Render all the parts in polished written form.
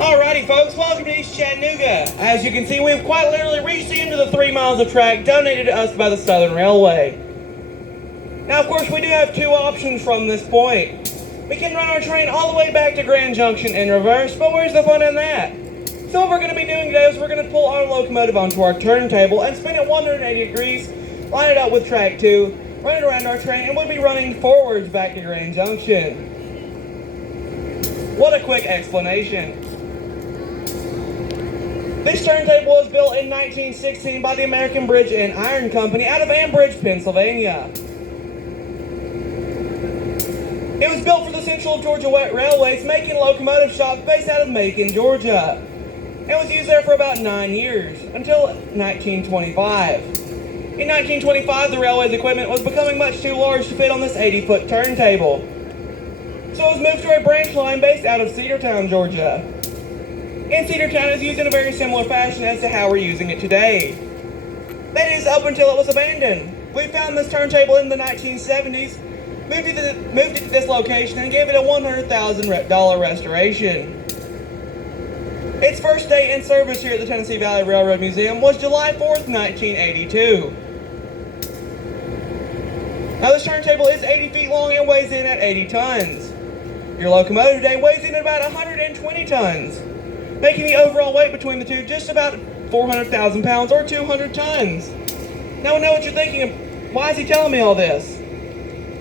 Alrighty folks, welcome to East Chattanooga. As you can see, we've quite literally reached the end of the 3 miles of track donated to us by the Southern Railway. Now of course we do have two options from this point. We can run our train all the way back to Grand Junction in reverse, but where's the fun in that? So what we're going to be doing today is we're going to pull our locomotive onto our turntable and spin it 180 degrees, line it up with track 2, run it around our train, and we'll be running forwards back to Grand Junction. What a quick explanation. This turntable was built in 1916 by the American Bridge and Iron Company out of Ambridge, Pennsylvania. It was built for the Central Georgia Railway's Macon Locomotive Shop based out of Macon, Georgia. It was used there for about 9 years, until 1925. In 1925, the railway's equipment was becoming much too large to fit on this 80-foot turntable. So it was moved to a branch line based out of Cedartown, Georgia. And Cedartown is used in a very similar fashion as to how we're using it today. That is, up until it was abandoned. We found this turntable in the 1970s, moved it to this location, and gave it a $100,000 restoration. Its first day in service here at the Tennessee Valley Railroad Museum was July 4th, 1982. Now this turntable is 80 feet long and weighs in at 80 tons. Your locomotive today weighs in at about 120 tons. Making the overall weight between the two just about 400,000 pounds or 200 tons. Now I know what you're thinking, why is he telling me all this?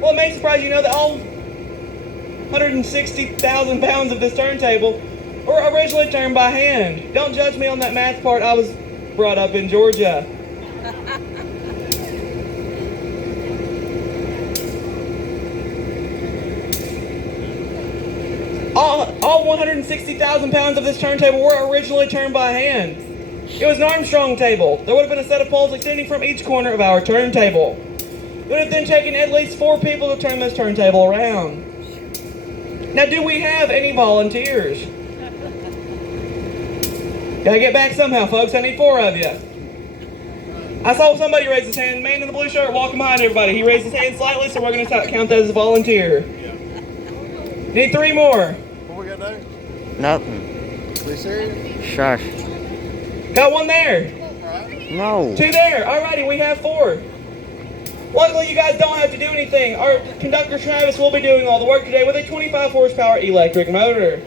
Well, it may surprise you to know that all 160,000 pounds of this turntable were originally turned by hand. Don't judge me on that math part, I was brought up in Georgia. All 160,000 pounds of this turntable were originally turned by hand. It was an Armstrong table. There would have been a set of poles extending from each corner of our turntable. It would have then taken at least 4 people to turn this turntable around. Now, do we have any volunteers? Gotta get back somehow, folks. I need 4 of you. I saw somebody raise his hand. Man in the blue shirt walking behind everybody. He raised his hand slightly, so we're going to count that as a volunteer. Need 3 more. What we got there? Nothing. Are you serious? Shush. Got 1 there. No. 2 there. Alrighty, we have 4. Luckily, you guys don't have to do anything. Our conductor Travis will be doing all the work today with a 25 horsepower electric motor.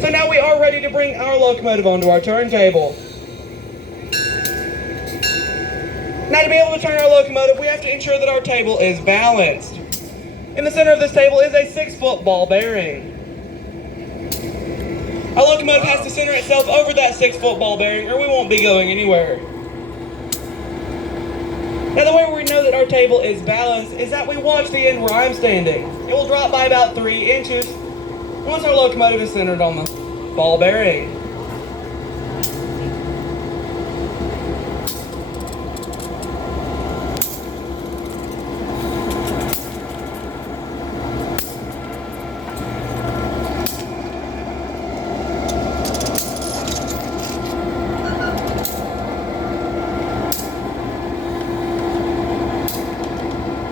So now we are ready to bring our locomotive onto our turntable. Now to be able to turn our locomotive, we have to ensure that our table is balanced. In the center of this table is a 6-foot ball bearing. Our locomotive has to center itself over that 6-foot ball bearing or we won't be going anywhere. Now the way we know that our table is balanced is that we watch the end where I'm standing. It will drop by about 3 inches once our locomotive is centered on the ball bearing.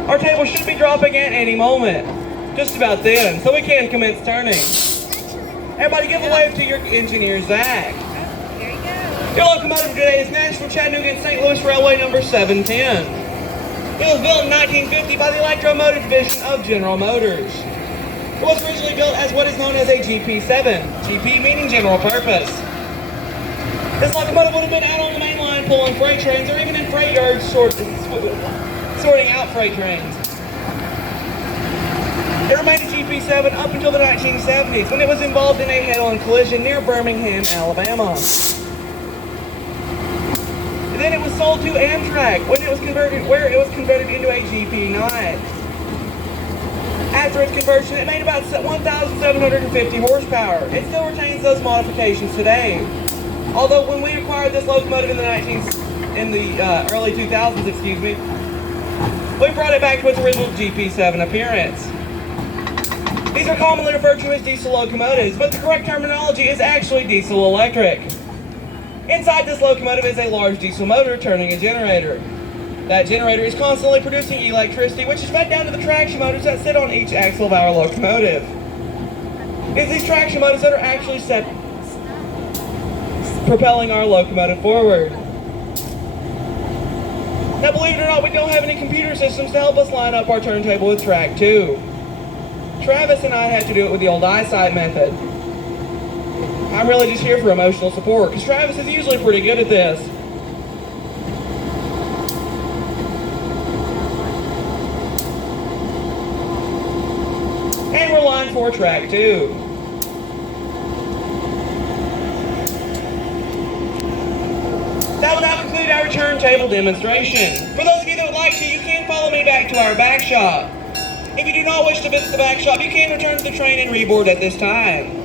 Our table should be dropping at any moment, just about then, so we can commence turning. Everybody give a wave to your engineer, Zach. There you go. Your locomotive today is Nashville, Chattanooga, and St. Louis Railway number 710. It was built in 1950 by the Electromotive Division of General Motors. It was originally built as what is known as a GP7, GP meaning general purpose. This locomotive would have been out on the main line pulling freight trains or even in freight yards sorting out freight trains. It remained a GP7 up until the 1970s when it was involved in a head-on collision near Birmingham, Alabama. Then it was sold to Amtrak where it was converted into a GP9. After its conversion, it made about 1,750 horsepower. It still retains those modifications today. Although when we acquired this locomotive in the early 2000s, we brought it back to its original GP7 appearance. These are commonly referred to as diesel locomotives, but the correct terminology is actually diesel electric. Inside this locomotive is a large diesel motor turning a generator. That generator is constantly producing electricity, which is fed down to the traction motors that sit on each axle of our locomotive. is these traction motors that are actually propelling our locomotive forward. Now, believe it or not, we don't have any computer systems to help us line up our turntable with track 2. Travis and I had to do it with the old eyesight method. I'm really just here for emotional support, because Travis is usually pretty good at this. And we're line 4, track 2. That will now conclude our turntable demonstration. For those of you that would like to, you can follow me back to our back shop. If you do not wish to visit the back shop, you can return to the train and reboard at this time.